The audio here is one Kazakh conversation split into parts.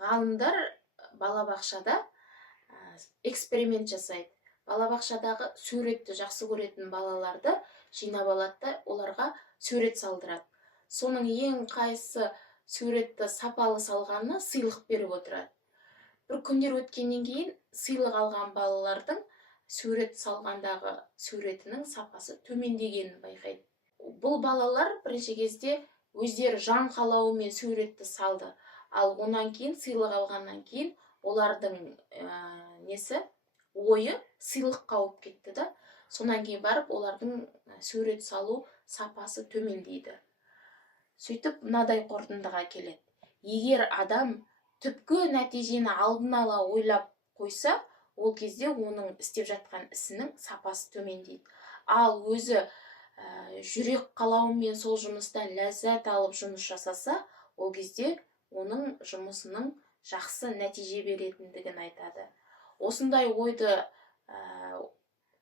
ғалымдар балабақшада эксперимент жасайды. Балабақшадағы суретті жақсы көретін балаларды жинап алады да оларға сурет салдырады. Соның ең қайсы суретті сапалы салғаны сыйлық беріп отырады. Бір күндер өткеннен кейін сыйлық алған балалардың сурет салғандағы суретінің сапасы төмендегенін байқайды. Бұл балалар бірінші кезде өздері жан қалауымен суретті салды. Ал онан кейін сыйлық алғаннан кейін олардың ойы сыйлыққа ауып кетті да, сонан кейін барып олардың сурет салу сапасы төмендейді. Сөйтіп мынадай қорытындыға келеді. Егер адам түпкі нәтижені алдын ала ойлап қойса, ол кезде оның істеп жатқан ісінің сапасы төмендейді. Ал өзі жүрек қалауымен сол жұмыстан ләззат алып жұмыс жасаса, ол кезде оның жұмысының жақсы нәтиже беретіндігін айтады. Осындай ойды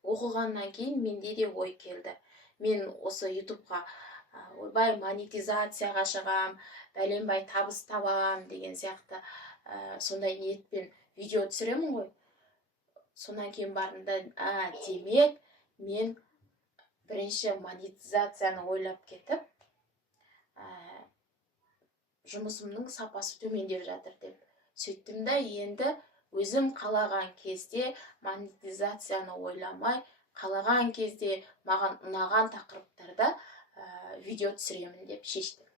оқығаннан кейін менде де ой келді. Мен осы ютубқа ойбай монетизацияға шығам, бәленбай табыс табам деген сияқты сондай ниетпен видео түсіремін ғой. Сонан кейін барында, демек мен бірінші монетизацияны ойлап кетіп, жұмысымның сапасы төмендеп жатыр деп сөйттім да, енді өзім қалаған кезде монетизацияны ойламай, қалаған кезде маған ұнаған тақырыптарда видео түсіремін деп шештім.